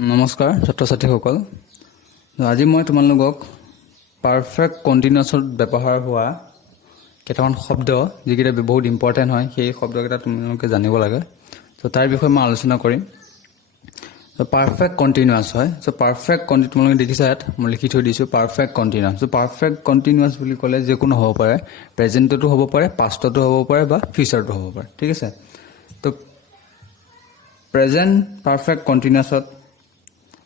নমস্কাৰ ছাত্ৰ ছাত্ৰীসকল আজি মই তোমালোকক পাৰফেক্ট কন্টিনিউয়াছত ব্যৱহাৰ হোৱা কেইটামান শব্দ যিকেইটা বহুত ইম্পৰ্টেণ্ট হয় সেই শব্দকেইটা তোমালোকে জানিব লাগে তো তাৰ বিষয়ে মই আলোচনা কৰিম তো পাৰফেক্ট কন্টিনিউয়াছ হয় সো পাৰফেক্ট তোমালোকে দেখিছা ইয়াত মই লিখি থৈ দিছোঁ পাৰফেক্ট কন্টিনিউয়াছ সো পাৰফেক্ট কন্টিনিউয়াছ বুলি ক'লে যে কোনো হ'ব পাৰে প্ৰেজেন্টতো হ'ব পাৰে পাষ্টতো হ'ব পাৰে বা ফিউচাৰতো হ'ব পাৰে ঠিক আছে তো প্ৰেজেন্ট পাৰফেক্ট কন্টিনিউয়াছত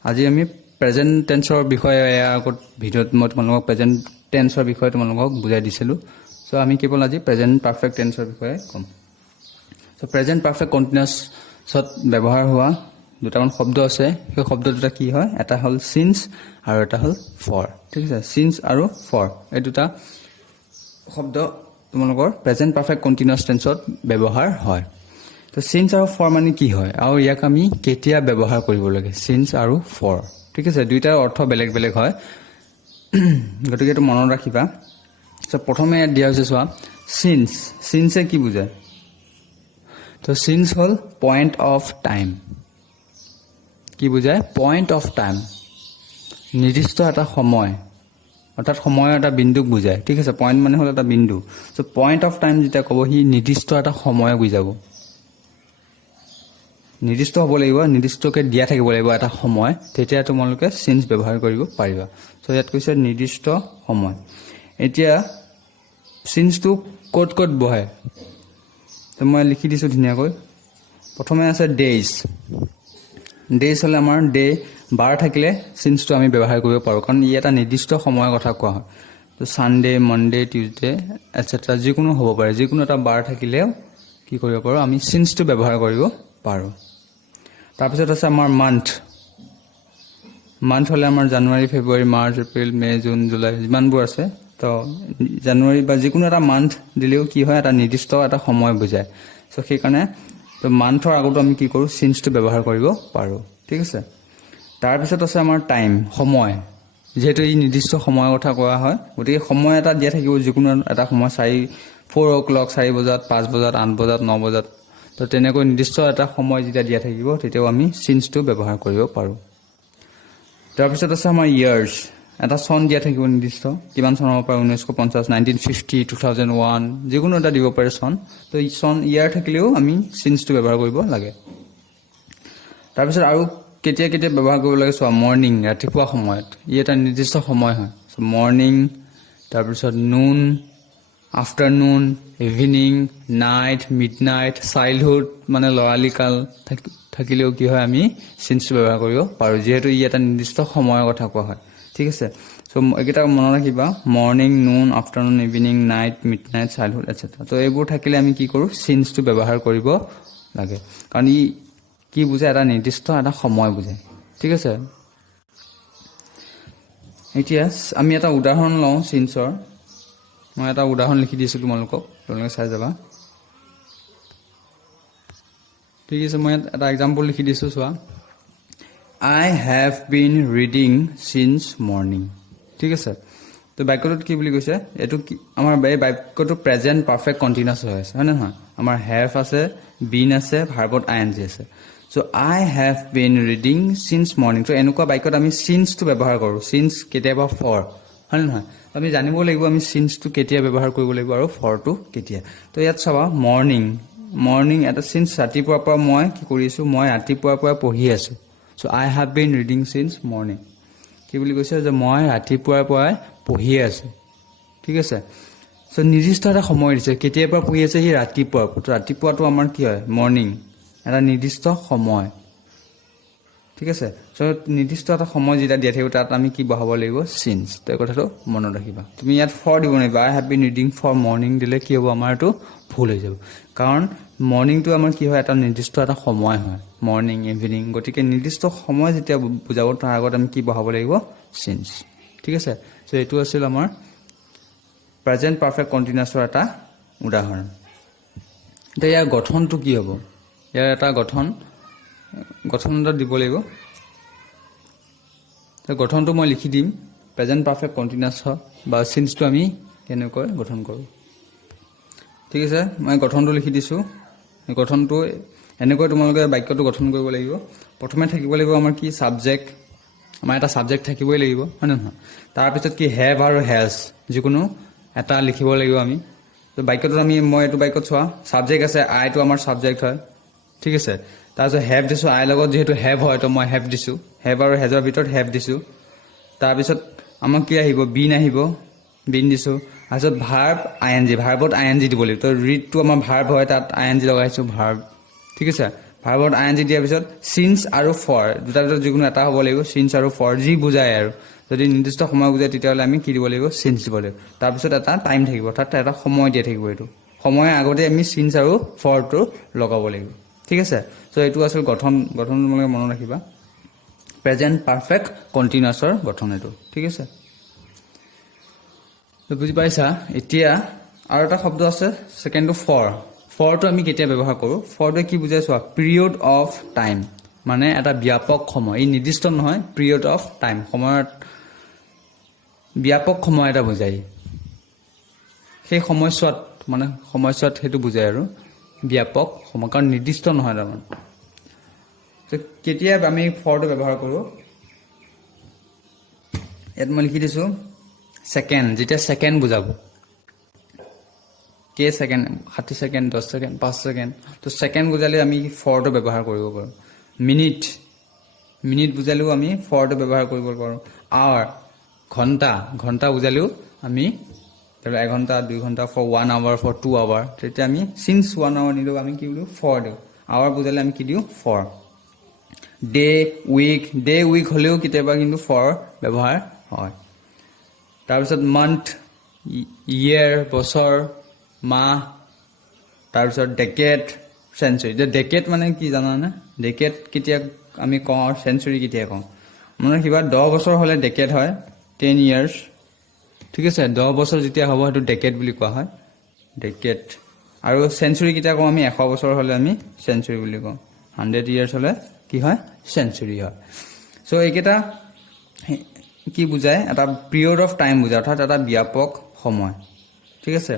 আজি আমি প্ৰেজেন্ট টেন্সৰ বিষয়ে আগত ভিডিঅ'ত মই তোমালোকক প্ৰেজেন্ট টেন্সৰ বিষয়ে তোমালোকক বুজাই দিছিলোঁ সো আমি কেৱল আজি প্ৰেজেন্ট পাৰফেক্ট টেন্সৰ বিষয়ে ক'ম সো প্ৰেজেন্ট পাৰফেক্ট কন্টিনিউয়াছত ব্যৱহাৰ হোৱা দুটামান শব্দ আছে সেই শব্দ দুটা কি হয় এটা হ'ল সিন্স আৰু এটা হ'ল ফৰ ঠিক আছে সিন্স আৰু ফৰ এই দুটা শব্দ তোমালোকৰ প্ৰেজেন্ট পাৰফেক্ট কন্টিনিউয়াছ টেন্সত ব্যৱহাৰ হয় তো সিন্স আৰু ফৰ মানে কি হয় আৰু ইয়াক আমি কেতিয়া ব্যৱহাৰ কৰিব লাগে সিন্স আৰু ফৰ ঠিক আছে দুইটাৰ অৰ্থ বেলেগ বেলেগ হয় গতিকে এইটো মনত ৰাখিবা সো প্ৰথমে ইয়াত দিয়া হৈছে চোৱা সিন্সে কি বুজায় তো সিন্স হ'ল পইণ্ট অফ টাইম কি বুজায় পইণ্ট অফ টাইম নিৰ্দিষ্ট এটা সময় অৰ্থাৎ সময়ৰ এটা বিন্দুক বুজায় ঠিক আছে পইণ্ট মানে হ'ল এটা বিন্দু সো পইণ্ট অফ টাইম যেতিয়া ক'ব সি নিৰ্দিষ্ট এটা সময় বুজাব নিৰ্দিষ্ট হ'ব লাগিব নিৰ্দিষ্টকৈ দিয়া থাকিব লাগিব এটা সময় তেতিয়া তোমালোকে সিন্স ব্যৱহাৰ কৰিব পাৰিবা সো ইয়াত কৈছে নিৰ্দিষ্ট সময় এতিয়া সিন্সটো ক'ত ক'ত বহে তো মই লিখি দিছোঁ ধুনীয়াকৈ প্ৰথমে আছে ডেইজ হ'লে আমাৰ ডে বাৰ থাকিলে সিন্সটো আমি ব্যৱহাৰ কৰিব পাৰোঁ কাৰণ ই এটা নিৰ্দিষ্ট সময়ৰ কথা কোৱা হয় তো ছানডে মনডে টিউজডে এটচেট্ৰা যিকোনো হ'ব পাৰে যিকোনো এটা বাৰ থাকিলেও কি কৰিব পাৰোঁ আমি সিন্সটো ব্যৱহাৰ কৰিব পাৰোঁ তাৰপিছত আছে আমাৰ মান্থ হ'লে আমাৰ January February March April May June July যিমানবোৰ আছে তো জানুৱাৰী বা যিকোনো এটা মান্থ দিলেও কি হয় এটা নিৰ্দিষ্ট এটা সময় বুজায় সো সেইকাৰণে তো মান্থৰ আগতো আমি কি কৰোঁ সিন্সটো ব্যৱহাৰ কৰিব পাৰোঁ ঠিক আছে তাৰপিছত আছে আমাৰ টাইম সময় যিহেতু এই নিৰ্দিষ্ট সময়ৰ কথা কোৱা হয় গতিকে সময় এটা দিয়া থাকিব যিকোনো এটা সময় 4 o'clock 4 বজাত 5 বজাত 8 বজাত 9 বজাত তো তেনেকৈ নিৰ্দিষ্ট এটা সময় যেতিয়া দিয়া থাকিব তেতিয়াও আমি সিন্সটো ব্যৱহাৰ কৰিব পাৰোঁ তাৰপিছত আছে আমাৰ ইয়াৰ্ছ এটা চন দিয়া থাকিব নিৰ্দিষ্ট কিমান চন হ'ব পাৰে 1950 1950 2001 যিকোনো এটা দিব পাৰে চন তো এই চন ইয়াৰ থাকিলেও আমি সিন্সটো ব্যৱহাৰ কৰিব লাগে তাৰপিছত আৰু কেতিয়া কেতিয়া ব্যৱহাৰ কৰিব লাগে চোৱা মৰ্নিং ৰাতিপুৱা সময়ত ই এটা নিৰ্দিষ্ট সময় হয় সো মৰ্নিং তাৰপিছত নুন afternoon evening night midnight childhood মানে লৰালি কাল থাকিলেও কি হয় আমি সিন্সটো ব্যৱহাৰ কৰিব পাৰোঁ যিহেতু ই এটা নিৰ্দিষ্ট সময়ৰ কথা কোৱা হয় ঠিক আছে সো এইকেইটা মনত ৰাখিবা মৰ্নিং নুন afternoon evening night midnight childhood etcetera তো এইবোৰ থাকিলে আমি কি কৰোঁ সিন্সটো ব্যৱহাৰ কৰিব লাগে কাৰণ ই কি বুজায় এটা নিৰ্দিষ্ট এটা সময় বুজায় ঠিক আছে এতিয়া আমি এটা উদাহৰণ লওঁ সিন্সৰ মই এটা উদাহৰণ লিখি দিছোঁ তোমালোকে চাই যাবা ঠিক আছে মই এটা এক্সাম্পল লিখি দিছোঁ চোৱা I have been reading since morning ঠিক আছে তো বাক্যটোত কি বুলি কৈছে এইটো আমাৰ এই বাক্যটো প্ৰেজেন্ট পাৰফেক্ট কন্টিনিউয়াছ হৈ আছে হয় নে নহয় আমাৰ হেভ আছে বিন আছে ভাৰ্বত আইএনজি আছে so I have been reading since morning তো এনেকুৱা বাক্যত আমি সিন্সটো ব্যৱহাৰ কৰোঁ সিন্স কেতিয়াবা ফৰ হয় নে নহয় আমি জানিব লাগিব আমি সিন্সটো কেতিয়া ব্যৱহাৰ কৰিব লাগিব আৰু ফৰটো কেতিয়া তো ইয়াত চাবা মৰ্নিং এটা সিন্স ৰাতিপুৱাৰ পৰা মই কি কৰি আছোঁ মই ৰাতিপুৱাৰ পৰা পঢ়ি আছোঁ so I have been reading since morning কি বুলি কৈছে যে মই ৰাতিপুৱাৰ পৰাই পঢ়ি আছোঁ ঠিক আছে সো নিৰ্দিষ্ট এটা সময় দিছে কেতিয়াৰ পৰা পঢ়ি আছে সি ৰাতিপুৱাৰ পৰা ৰাতিপুৱাটো আমাৰ কি হয় মৰ্নিং এটা নিৰ্দিষ্ট সময় ঠিক আছে সো নিৰ্দিষ্ট এটা সময় যেতিয়া দিয়া থাকিব তাত আমি কি বহাব লাগিব সিন্স তো এই কথাটো মনত ৰাখিবা তুমি ইয়াত ফৰ দিব নোৱাৰিবা I have been reading for morning দিলে কি হ'ব আমাৰ এইটো ভুল হৈ যাব কাৰণ মৰ্নিংটো আমাৰ কি হয় এটা নিৰ্দিষ্ট এটা সময় হয় মৰ্নিং ইভিনিং গতিকে নিৰ্দিষ্ট সময় যেতিয়া বুজাব তাৰ আগত আমি কি বহাব লাগিব সিন্স ঠিক আছে সো এইটো আছিল আমাৰ প্ৰেজেন্ট পাৰফেক্ট কন্টিনিউয়াছৰ এটা উদাহৰণ এতিয়া ইয়াৰ গঠনটো কি হ'ব ইয়াৰ এটা গঠন এটা দিব লাগিব তো গঠনটো মই লিখি দিম প্ৰেজেন্ট পাৰফেক্ট কন্টিনিউয়াছ বা সিন্সটো আমি কেনেকৈ গঠন কৰোঁ ঠিক আছে মই গঠনটো লিখি দিছোঁ এই গঠনটো এনেকৈ তোমালোকে বাক্যটো গঠন কৰিব লাগিব প্ৰথমে থাকিব লাগিব আমাৰ কি সাবজেক্ট আমাৰ এটা সাবজেক্ট থাকিবই লাগিব হয় না নহয় তাৰ পিছত কি হ্যাভ আৰু হ্যাজ যিকোনো এটা লিখিব লাগিব আমি তো বাক্যটো আমি মই এটো বাক্যত চোৱা সাবজেক্ট আছে আই টো আমাৰ সাবজেক্ট হয় ঠিক আছে তাৰপিছত হ্যাভ দিছো আই লগত যেহেতু হ্যাভ হয় তো মই হ্যাভ দিছো হ্যাভ আৰু হ্যাজৰ ভিতৰত হ্যাভ দিছো তাৰপিছত আমাক কি আহিব বিন আহিব বিন দিছো তাৰপিছত ভাৰ্ব আইএনজি ভাৰ্বত আইএনজি দিব লাগিব তো ৰিড টো আমাৰ ভাৰ্ব হয় তাত আইএনজি লগাইছো ভাৰ্ব ঠিক আছে ভাৰ্বত আইএনজি দিয়াৰ পিছত সিন্স আৰু ফৰ দুটা ভিতৰত যিকোনো এটা হ'ব লাগিব সিন্স আৰু ফৰ যি বুজায় আৰু যদি নিৰ্দিষ্ট সময় বুজায় তেতিয়াহ'লে আমি কি দিব লাগিব সিন্স দিব লাগিব তাৰপিছত এটা টাইম থাকিব তাত এটা সময় দিয়া থাকিব এইটো সময়ৰ আগতে আমি সিন্স আৰু ফৰটো লগাব লাগিব ঠিক আছে সো এইটো আসল গঠন তোমালোকে মনত ৰাখিবা প্ৰেজেন্ট পাৰফেক্ট কন্টিনিউয়াছৰ গঠন এইটো ঠিক আছে তো বুজি পাইছা এতিয়া আৰু এটা শব্দ আছে সেকেন্ডটো ফৰটো আমি কেতিয়া ব্যৱহাৰ কৰো ফৰটো কি বুজাই চোৱা পিৰিয়ড অফ টাইম মানে এটা ব্যাপক সময় এই নিৰ্দিষ্ট নহয় পিৰিয়ড অফ টাইম সময়ত ব্যাপক সময় এটা বুজায় সেই সময়ছোৱাত মানে সময়ছোৱাত হেতু বুজায় আৰু ব্যাপক সময় কাৰণ নিৰ্দিষ্ট নহয় তাৰমানে তো কেতিয়া আমি ফৰটো ব্যৱহাৰ কৰো ইয়াত মই লিখি দিছো সেকেন্ড যেতিয়া সেকেন্ড বুজাব কে সেকেন্ড 60 সেকেন্ড 10 সেকেন্ড 5 সেকেন্ড তো সেকেন্ড বুজালে আমি ফৰটো ব্যৱহাৰ কৰিব পাৰো মিনিট বুজালেও আমি ফৰটো ব্যৱহাৰ কৰিব পাৰো আৱাৰ ঘণ্টা বুজালেও আমি তাহলে 1 ঘণ্টা 2 ঘণ্টা ফৰ 1 আৱাৰ ফৰ 2 আৱাৰ তেতিয়া আমি সিন্স 1 আৱাৰ নিলো আমি কি দিও ফৰ দিও আৱাৰ বুজালে আমি কি দিও ফৰ ডে উইক হলেও কেতিয়াবা কিন্তু ফৰ ব্যৱহাৰ হয় তাৰপিছত মান্থ ইয়াৰ বছৰ মাহ তাৰপিছত ডেকেড সেঞ্চুৰী ডেকেড মানে কি জানানে ডেকেড কেতিয়া আমি কওঁ আৰু সেঞ্চুৰী কেতিয়া কওঁ মানে কিবা 10 বছৰ হলে ডেকেড হয় 10 ইয়াৰ্স ঠিক আছে 10 বছৰ যেতিয়া হ'ব হেতু ডেকেড বুলি কোৱা হয় ডেকেড আৰু সেঞ্চুৰী কেতিয়া কওঁ আমি 100 বছৰ হলে আমি সেঞ্চুৰী বুলি কওঁ 100 ইয়াৰ্স হলে কি হয় সেঞ্চুৰী হয় সো এইকেইটা কি বুজায় এটা পিৰিয়ড অফ টাইম বুজায় অৰ্থাৎ এটা ব্যাপক সময় ঠিক আছে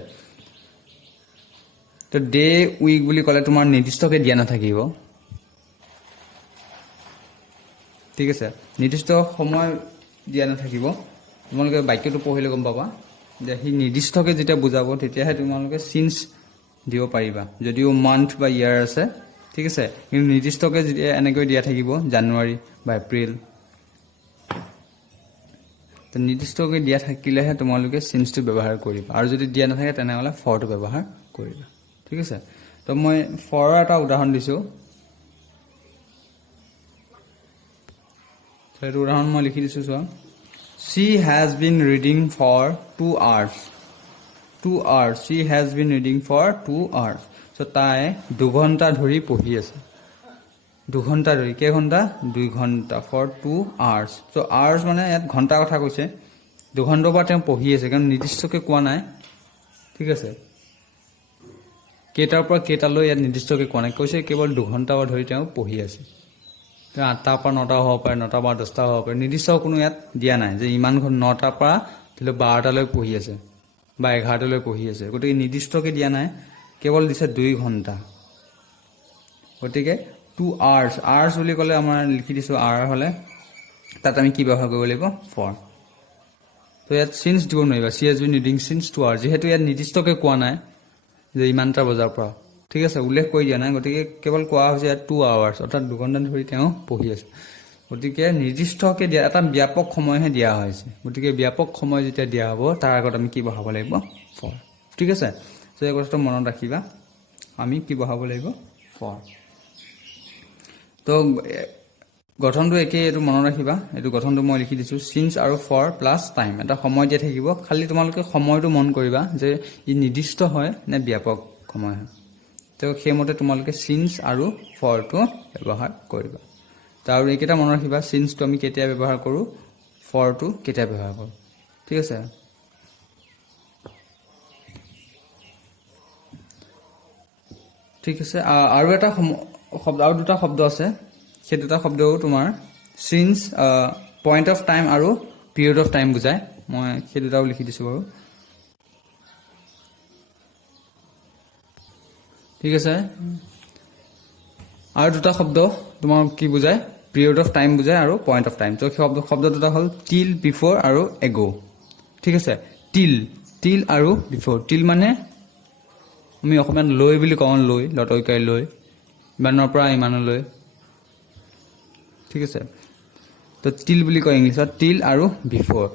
তো ডে উইক বুলি ক'লে তোমাৰ নিৰ্দিষ্টকে দিয়া নাথাকিব ঠিক আছে নিৰ্দিষ্ট সময় দিয়া নাথাকিব তোমালোকে বাক্যটো পঢ়িলে গম পাবা যে হি নিৰ্দিষ্টকে যেতিয়া বুজাব তেতিয়াহে তোমালোকে সিন্স দিব পাৰিবা যদিও মান্থ বা ইয়াৰ আছে ঠিক আছে কিন্তু নিৰ্দিষ্টকে যেতিয়া এনেকৈ দিয়া থাকিব জানুৱাৰী বা এপ্ৰিল তো নিৰ্দিষ্টকে দিয়া থাকিলেহে তোমালোকে সিন্সটো ব্যৱহাৰ কৰিবা আৰু যদি দিয়া নাথাকে তেনেহলে ফৰটো ব্যৱহাৰ কৰিবা ঠিক আছে তো মই ফৰৰ এটা উদাহৰণ দিছো সেইটো উদাহৰণ মই লিখি দিছো চোৱা she has been reading for 2 hours she has been reading for 2 hours so তাই 2 ঘণ্টা ধৰি পঢ়ি আছে 2 ঘণ্টা ধৰি কে ঘণ্টা 2 ঘণ্টা for 2 hours so hours মানে ইয়াত ঘণ্টা কথা কৈছে 2 ঘণ্টা বা তেওঁ পঢ়ি আছে কাৰণ নিৰ্দিষ্টকে কোৱা নাই ঠিক আছে কেইটাৰ পৰা কেইটালৈ ইয়াত নিৰ্দিষ্টকে কোৱা নাই কৈছে কেৱল 2 ঘণ্টা ধৰি তেওঁ পঢ়ি আছে 8টা পৰা 9টা হ'ব পাৰে 9টা পৰা 10টা হ'ব পাৰে নিৰ্দিষ্ট কোনো ইয়াত দিয়া নাই যে ইমান 9টা পৰা til 12টা লৈ পঢ়ি আছে বা 11টা লৈ পঢ়ি আছে গতিকে নিৰ্দিষ্টকে দিয়া নাই কেৱল দিছে 2 ঘণ্টা গতিকে 2 hours বুলি ক'লে আমাৰ লিখি দিছো hour হলে তাত আমি কি ব্যৱহাৰ কৰিব লাগিব for তো ইয়াত সিন্স দিব নোৱাৰিবা she has been reading since 2 hours যেহেতু ইয়াত নিৰ্দিষ্টকে কোৱা নাই যে ইমানটা বজাৰ পৰা ঠিক আছে উল্লেখ কৰি দিয়া নাই গতিকে কেৱল কোৱা হৈছে 2 hours অৰ্থাৎ 2 ঘণ্টা ধৰি তেওঁ পঢ়ি আছে গতিকে নিৰ্দিষ্টকে দিয়া এটা ব্যাপক সময়হে দিয়া হৈছে গতিকে ব্যাপক সময় যেতিয়া দিয়া হ'ব তাৰ আগত আমি কি বহাব লাগিব for ঠিক আছে সো এই কথাটো মনত ৰাখিবা আমি কি বহাব লাগিব for তো গঠনটো একে এটো মনত ৰাখিবা এটো গঠনটো মই লিখি দিছো সিন্স আৰু for প্লাস টাইম এটা সময় দিয়া থাকিব খালি তোমালোকে সময়টো মন কৰিবা যে ই নিৰ্দিষ্ট হয় নে ব্যাপক সময় হয় তো সেইমতে তোমালোকে সিন্স আৰু for টো ব্যৱহাৰ কৰিবা তাৰ এইকেইটা মনত ৰাখিবা সিন্স টো আমি কেতিয়া ব্যৱহাৰ কৰো for টো কেতিয়া ব্যৱহাৰ কৰো ঠিক আছে ঠিক আছে আৰু এটা শব্দ আৰু দুটা শব্দ আছে সেই দুটা শব্দও তোমাৰ সিন্স পইণ্ট অফ টাইম আৰু পিৰিয়ড অফ টাইম বুজায় মই সেই দুটাও লিখি দিছো বাৰু ঠিক আছে আৰু দুটা শব্দ তোমাৰ কি বুজায় পিৰিয়ড অফ টাইম বুজায় আৰু পইণ্ট অফ টাইম। ত' শব্দ দুটা হ'ল টিল, বিফৰ আৰু এগ'। ঠিক আছে, টিল আৰু বিফৰ। টিল মানে আমি অসমীয়াত লৈ বুলি কওঁ, লৈ, লতৈকাই লৈ, ইমানৰ পৰা ইমানলৈ। ঠিক আছে, তো টিল বুলি কয় ইংলিছত, টিল আৰু বিফৰ।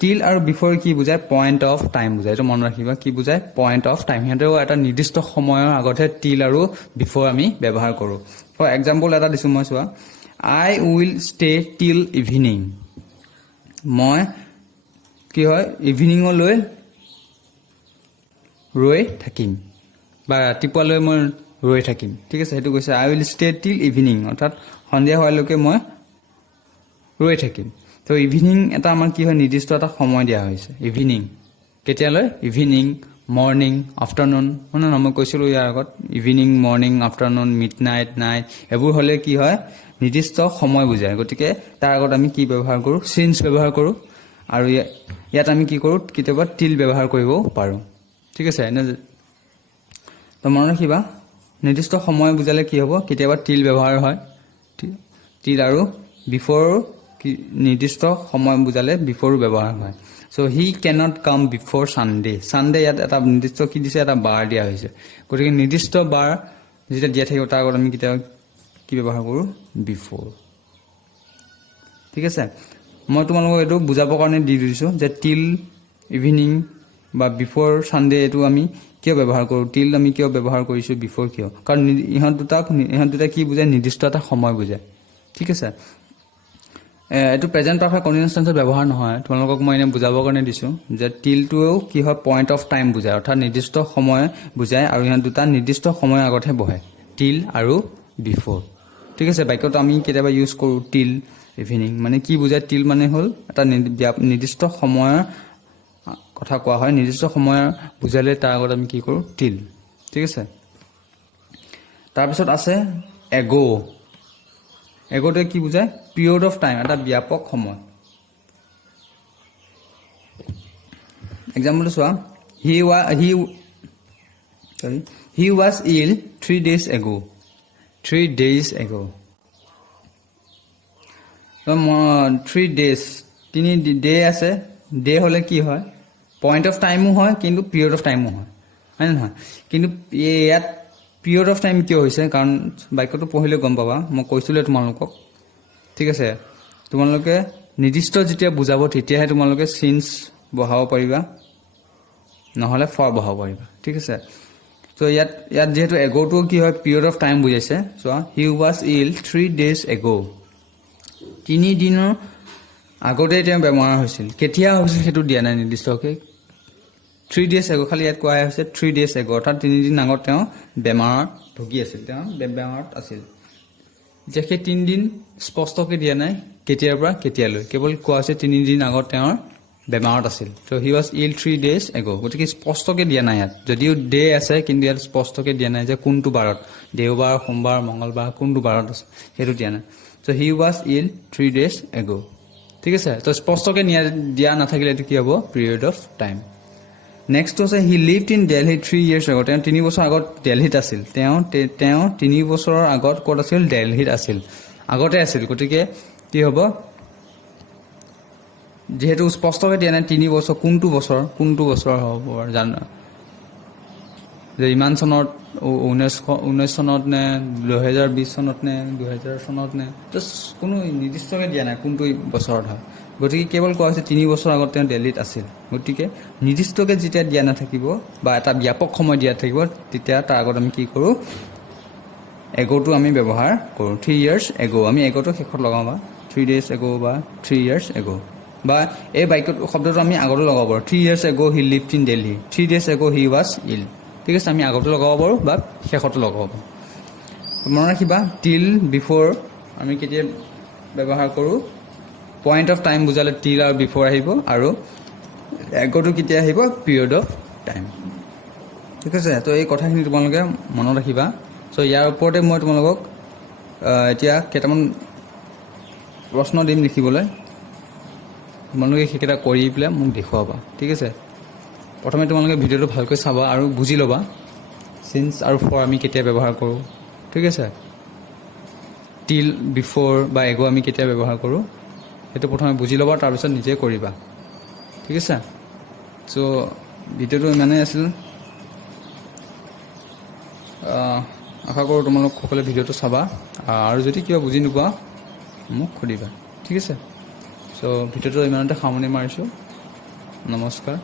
টিল আৰু বিফৰ কি বুজায়? পইণ্ট অফ টাইম বুজায়। এইটো মনত ৰাখিবা, কি বুজায়? Point of time. সিহঁতেও এটা নিৰ্দিষ্ট সময়ৰ আগতহে টিল আৰু বিফৰ আমি ব্যৱহাৰ কৰোঁ। ফৰ এক্সাম্পল এটা দিছোঁ মই, চোৱা, আই উইল ষ্টে টিল ইভিনিং। মই কি হয়, ইভিনিঙলৈ ৰৈ থাকিম, বা ৰাতিপুৱালৈ মই ৰৈ থাকিম। ঠিক আছে, সেইটো কৈছে আই উইল ষ্টে টিল ইভিনিং, অৰ্থাৎ সন্ধিয়া হোৱালৈকে মই ৰৈ থাকিম। তো ইভিনিং এটা আমাৰ কি হয়, নিৰ্দিষ্ট এটা সময় দিয়া হৈছে। ইভিনিং কেতিয়ালৈ? ইভিনিং, মৰ্ণিং, আফটাৰনুন, মানে মই কৈছিলোঁ ইয়াৰ আগত, evening, morning, afternoon, mid night, এইবোৰ হ'লে কি হয়, নিৰ্দিষ্ট সময় বুজায়। গতিকে তাৰ আগত আমি কি ব্যৱহাৰ কৰোঁ? চিন্স ব্যৱহাৰ কৰোঁ। আৰু ইয়াত আমি কি কৰোঁ? কেতিয়াবা টিল ব্যৱহাৰ কৰিবও পাৰোঁ। ঠিক আছে, তো মনত ৰাখিবা, নিৰ্দিষ্ট সময় বুজালে কি হ'ব, কেতিয়াবা টিল ব্যৱহাৰ হয়। টিল আৰু বিফৰ, নিৰ্দিষ্ট সময় বুজালে বিফৰো ব্যৱহাৰ হয়। চ' হি কেনট কাম বিফৰ ছানডে। ছানডে ইয়াত এটা নিৰ্দিষ্ট কি দিছে? এটা বাৰ দিয়া হৈছে। গতিকে নিৰ্দিষ্ট বাৰ যেতিয়া দিয়া থাকিব, তাৰ আগত আমি কেতিয়াবা কি ব্যৱহাৰ কৰোঁ? বিফৰ। ঠিক আছে, মই তোমালোকক এইটো বুজাবৰ কাৰণে দি দিছোঁ যে টিল ইভিনিং বা বিফৰ ছানডে এইটো আমি কিয় ব্যৱহাৰ কৰোঁ, টিল আমি কিয় ব্যৱহাৰ কৰিছোঁ, বিফৰ কিয়? কাৰণ ইহঁত দুটা কি বুজায়? নিৰ্দিষ্ট এটা সময় বুজায়। ঠিক আছে, এইটো প্ৰেজেণ্ট পাৰফেক্ট কণ্টিনিউৱাছ টেন্সত ব্যৱহাৰ নহয়। তোমালোকক মই এনেই বুজাবৰ কাৰণে দিছোঁ যে টিলটোৱেও কি হয়, পইণ্ট অফ টাইম বুজায়, অৰ্থাৎ নিৰ্দিষ্ট সময় বুজায়, আৰু ইহঁত দুটা নিৰ্দিষ্ট সময়ৰ আগতহে বহে, টিল আৰু বিফৰ। ঠিক আছে, বাক্যটো আমি কেতিয়াবা ইউজ কৰোঁ টিল ইভিনিং, মানে কি বুজায়? টিল মানে হ'ল এটা নিৰ্দিষ্ট সময়ৰ কথা কোৱা হয়, নিৰ্দিষ্ট সময়ৰ বুজালে তাৰ আগত আমি কি কৰোঁ? টিল। ঠিক আছে, তাৰপিছত আছে এগ'। এগ'টোৱে কি বুজায়? পিৰিয়ড অফ টাইম, এটা ব্যাপক সময়। এক্সাম্পলটো চোৱা, he was ill 3 days ago. 3 days ago, 3 days, 3 day আছে। ডে হ'লে কি হয়? পইণ্ট অফ টাইমো হয়, কিন্তু পিৰিয়ড অফ টাইমো হয় নে নহয়? কিন্তু ইয়াত পিৰিয়ড অফ টাইম কিয় হৈছে? কাৰণ বাক্যটো পঢ়িলে গম পাবা, মই কৈছিলোঁ তোমালোকক। ঠিক আছে, তোমালোকে নিৰ্দিষ্ট যেতিয়া বুজাব, তেতিয়াহে তোমালোকে চিন্স বহাব পাৰিবা, নহ'লে ফৰ বহাব পাৰিবা। ঠিক আছে, ত' ইয়াত যিহেতু এগ'টো কি হয়, পিৰিয়ড অফ টাইম বুজাইছে। চোৱা, he was ill 3 days ago, 3 দিনৰ আগতেই তেওঁ বেমাৰ হৈছিল। কেতিয়া হৈছিল সেইটো দিয়া নাই নিৰ্দিষ্টকৈ, 3 days ago খালি ইয়াত কোৱা হৈছে 3 days ago, অৰ্থাৎ 3 দিন আগত তেওঁ বেমাৰত ভুগি আছিল, তেওঁ বেমাৰত আছিল। যে সেই 3 দিন স্পষ্টকৈ দিয়া নাই, কেতিয়াৰ পৰা কেতিয়ালৈ, কেৱল কোৱা হৈছে 3 দিন আগত তেওঁৰ বেমাৰত আছিল। ত' he was ill 3 days ago, গতিকে স্পষ্টকৈ দিয়া নাই ইয়াত, যদিও ডে আছে, কিন্তু ইয়াত স্পষ্টকৈ দিয়া নাই যে কোনটো বাৰত, দেওবাৰ, সোমবাৰ, মঙলবাৰ, কোনটো বাৰত আছে সেইটো দিয়া নাই। ত' he was ill 3 days ago। ঠিক আছে, তো স্পষ্টকৈ দিয়া নাথাকিলে এইটো কি হ'ব? Period of time. নেক্সট হৈছে হি lived in Delhi 3 years ago, তেওঁ 3 বছৰ আগত দেলহিত আছিল। তেওঁ 3 বছৰৰ আগত ক'ত আছিল? দেলহিত আছিল, আগতে আছিল। গতিকে কি হ'ব? যিহেতু স্পষ্টকৈ দিয়া নাই 3 বছৰ, কোনটো বছৰ হ'ব জানো, যে ইমান চনত, 19 চনত নে 2020 চনত নে 2000 চনত নে, তো কোনো নিৰ্দিষ্টকৈ দিয়া নাই কোনটো বছৰত হয়। গতিকে কেৱল কোৱা হৈছে 3 বছৰ আগত তেওঁ দিল্লীত আছিল। গতিকে নিৰ্দিষ্টকৈ যেতিয়া দিয়া নাথাকিব বা এটা ব্যাপক সময় দিয়া থাকিব, তেতিয়া তাৰ আগত আমি কি কৰোঁ? এগ'টো আমি ব্যৱহাৰ কৰোঁ। 3 years ago, আমি এগ'টো শেষত লগাওঁ, বা 3 days ago বা 3 years ago, বা এই শব্দটো আমি আগতো লগাব পাৰোঁ। 3 years ago he lived in Delhi, 3 days ago he was ill. ঠিক আছে, আমি আগতো লগাব পাৰোঁ বা শেষতো লগাব পাৰোঁ। মনত ৰাখিবা, টিল বিফৰ আমি কেতিয়া ব্যৱহাৰ কৰোঁ? পইণ্ট অফ টাইম বুজালে টিল আৰু বিফৰ আহিব, আৰু এগ'টো কেতিয়া আহিব? Period of time. ঠিক আছে, তো এই কথাখিনি তোমালোকে মনত ৰাখিবা। চ' ইয়াৰ ওপৰতে মই তোমালোকক এতিয়া কেইটামান প্ৰশ্ন দিম লিখিবলৈ, তোমালোকে সেইকেইটা কৰি পেলাই মোক দেখুৱাবা। ঠিক আছে, প্ৰথমে তোমালোকে ভিডিঅ'টো ভালকৈ চাবা আৰু বুজি ল'বা চিন্স আৰু ফৰ আমি কেতিয়া ব্যৱহাৰ কৰোঁ। ঠিক আছে, টিল বিফ'ৰ বা এগো আমি কেতিয়া ব্যৱহাৰ কৰোঁ সেইটো প্ৰথমে বুজি ল'বা, তাৰপিছত নিজে কৰিবা। ঠিক আছে? চ' ভিডিঅ'টো ইমানেই আছিল। আশা কৰোঁ তোমালোক সকলোৱে ভিডিঅ'টো চাবা, আৰু যদি কিবা বুজি নোপোৱা মোক সুধিবা। ঠিক আছে? চ' ভিডিঅ'টো ইমানতে সামৰণি মাৰিছোঁ। নমস্কাৰ।